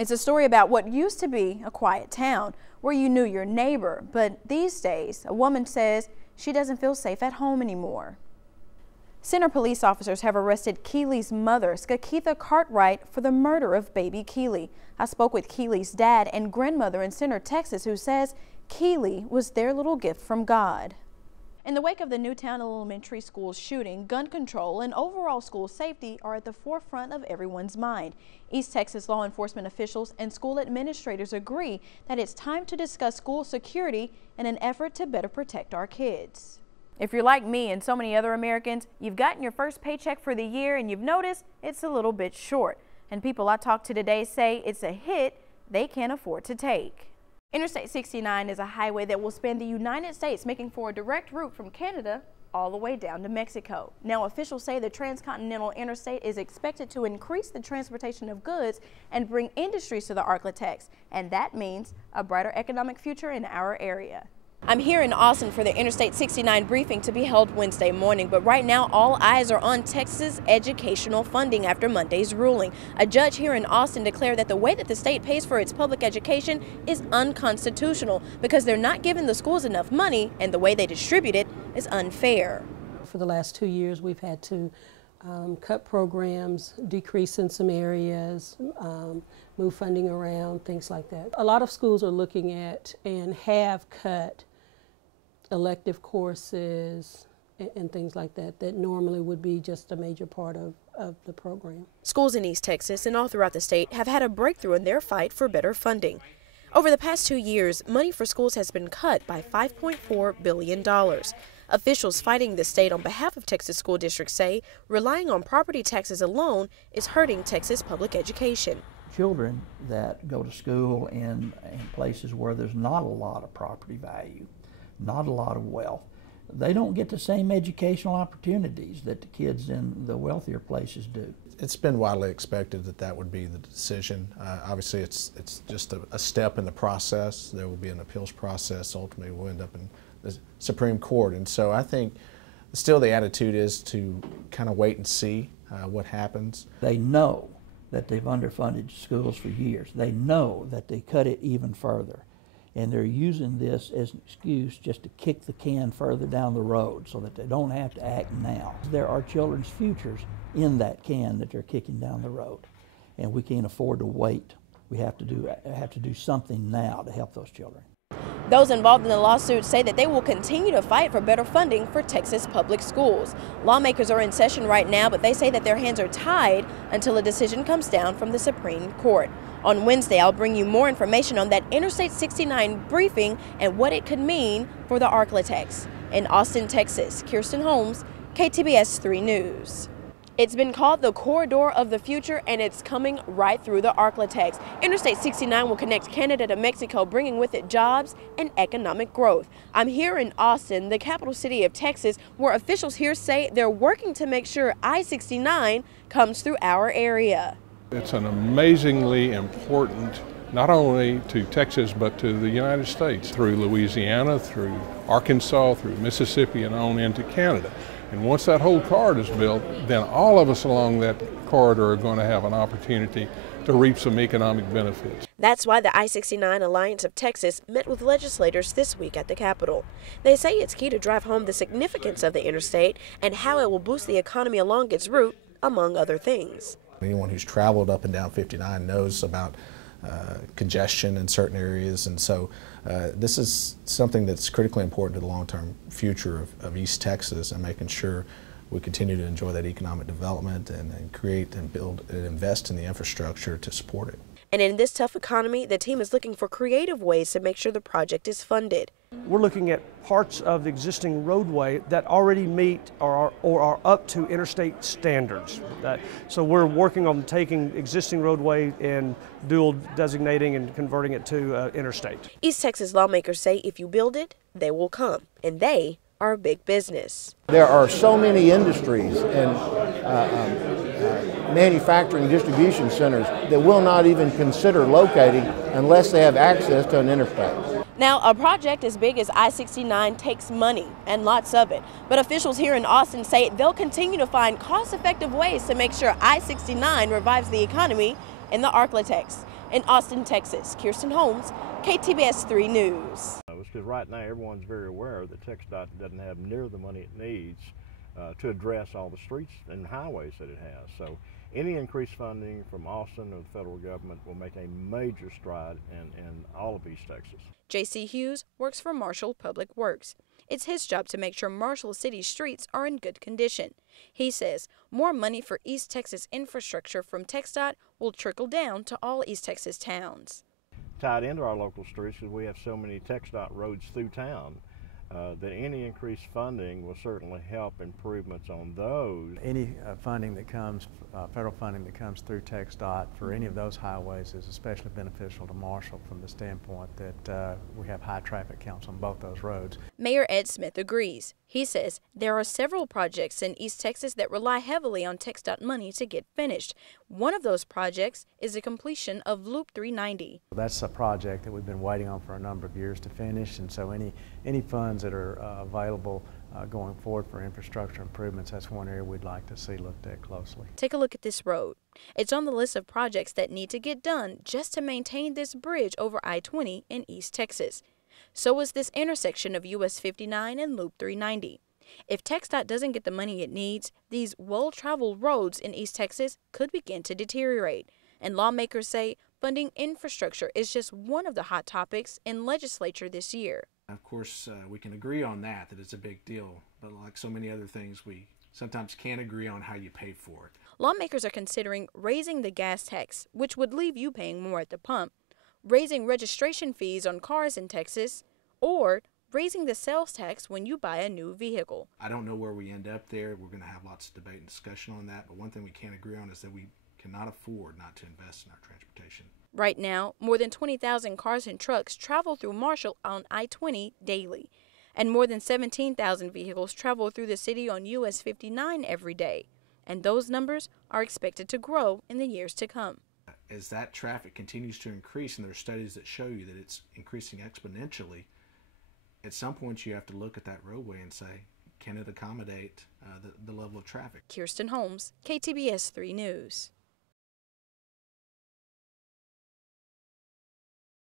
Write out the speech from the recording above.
It's a story about what used to be a quiet town where you knew your neighbor, but these days a woman says she doesn't feel safe at home anymore. Center police officers have arrested Keely's mother, Skakitha Cartwright, for the murder of baby Keely. I spoke with Keely's dad and grandmother in Center, Texas, who says Keely was their little gift from God. In the wake of the Newtown Elementary School shooting, gun control and overall school safety are at the forefront of everyone's mind. East Texas law enforcement officials and school administrators agree that it's time to discuss school security in an effort to better protect our kids. If you're like me and so many other Americans, you've gotten your first paycheck for the year and you've noticed it's a little bit short. And people I talked to today say it's a hit they can't afford to take. Interstate 69 is a highway that will span the United States, making for a direct route from Canada all the way down to Mexico. Now, officials say the transcontinental interstate is expected to increase the transportation of goods and bring industries to the Arklatex, and that means a brighter economic future in our area. I'm here in Austin for the Interstate 69 briefing to be held Wednesday morning, but right now all eyes are on Texas educational funding after Monday's ruling. A judge here in Austin declared that the way that the state pays for its public education is unconstitutional because they're not giving the schools enough money and the way they distribute it is unfair. For the last 2 years we've had to cut programs, decrease in some areas, move funding around, things like that. A lot of schools are looking at and have cut elective courses and things like that normally would be just a major part of the program. Schools in East Texas and all throughout the state have had a breakthrough in their fight for better funding. Over the past 2 years, money for schools has been cut by $5.4 billion. Officials fighting the state on behalf of Texas school districts say relying on property taxes alone is hurting Texas public education. Children that go to school in places where there's not a lot of property value, not a lot of wealth, they don't get the same educational opportunities that the kids in the wealthier places do. It's been widely expected that that would be the decision. Obviously, it's just a step in the process. There will be an appeals process. Ultimately, we'll end up in the Supreme Court. And so I think still the attitude is to kind of wait and see what happens. They know that they've underfunded schools for years. They know that they cut it even further. And they're using this as an excuse just to kick the can further down the road so that they don't have to act now. There are children's futures in that can that they're kicking down the road. And we can't afford to wait. We have to do something now to help those children. Those involved in the lawsuit say that they will continue to fight for better funding for Texas public schools. Lawmakers are in session right now, but they say that their hands are tied until a decision comes down from the Supreme Court. On Wednesday, I'll bring you more information on that Interstate 69 briefing and what it could mean for the Arklatex. In Austin, Texas, Keristen Holmes, KTBS 3 News. It's been called the corridor of the future, and it's coming right through the Arklatex. Interstate 69 will connect Canada to Mexico, bringing with it jobs and economic growth. I'm here in Austin, the capital city of Texas, where officials here say they're working to make sure I-69 comes through our area. It's an amazingly important, not only to Texas, but to the United States, through Louisiana, through Arkansas, through Mississippi, and on into Canada. And once that whole corridor is built, then all of us along that corridor are going to have an opportunity to reap some economic benefits. That's why the I-69 Alliance of Texas met with legislators this week at the Capitol. They say it's key to drive home the significance of the interstate and how it will boost the economy along its route, among other things. Anyone who's traveled up and down 59 knows about congestion in certain areas, and so this is something that's critically important to the long-term future of East Texas and making sure we continue to enjoy that economic development and create and build and invest in the infrastructure to support it. And in this tough economy, the team is looking for creative ways to make sure the project is funded. We're looking at parts of the existing roadway that already meet or are up to interstate standards. So we're working on taking existing roadway and dual designating and converting it to interstate. East Texas lawmakers say if you build it, they will come, and they are a big business. There are so many industries and manufacturing distribution centers that will not even consider locating unless they have access to an interstate. Now, a project as big as I-69 takes money, and lots of it. But officials here in Austin say they'll continue to find cost-effective ways to make sure I-69 revives the economy in the Arklatex. In Austin, Texas, Keristen Holmes, KTBS 3 News. It's because right now everyone's very aware that TxDOT doesn't have near the money it needs to address all the streets and highways that it has. So any increased funding from Austin or the federal government will make a major stride in all of East Texas. J.C. Hughes works for Marshall Public Works. It's his job to make sure Marshall City's streets are in good condition. He says more money for East Texas infrastructure from TxDOT will trickle down to all East Texas towns. Tied into our local streets, because we have so many TxDOT roads through town, that any increased funding will certainly help improvements on those. Any funding that comes, federal funding that comes through TxDOT for any of those highways is especially beneficial to Marshall from the standpoint that we have high traffic counts on both those roads. Mayor Ed Smith agrees. He says there are several projects in East Texas that rely heavily on TxDOT money to get finished. One of those projects is the completion of Loop 390. That's a project that we've been waiting on for a number of years to finish, and so any funds that are available going forward for infrastructure improvements, that's one area we'd like to see looked at closely. Take a look at this road. It's on the list of projects that need to get done just to maintain this bridge over I-20 in East Texas. So is this intersection of US 59 and Loop 390. If TxDOT doesn't get the money it needs, these well-traveled roads in East Texas could begin to deteriorate. And lawmakers say funding infrastructure is just one of the hot topics in legislature this year. Of course, we can agree on that it's a big deal, but like so many other things, we sometimes can't agree on how you pay for it. Lawmakers are considering raising the gas tax, which would leave you paying more at the pump, raising registration fees on cars in Texas, or raising the sales tax when you buy a new vehicle. I don't know where we end up there. We're going to have lots of debate and discussion on that, but one thing we can't agree on is that we cannot afford not to invest in our transportation. Right now, more than 20,000 cars and trucks travel through Marshall on I-20 daily, and more than 17,000 vehicles travel through the city on US 59 every day, and those numbers are expected to grow in the years to come. As that traffic continues to increase, and there are studies that show you that it's increasing exponentially, at some point you have to look at that roadway and say, can it accommodate the level of traffic? Keristen Holmes, KTBS 3 News.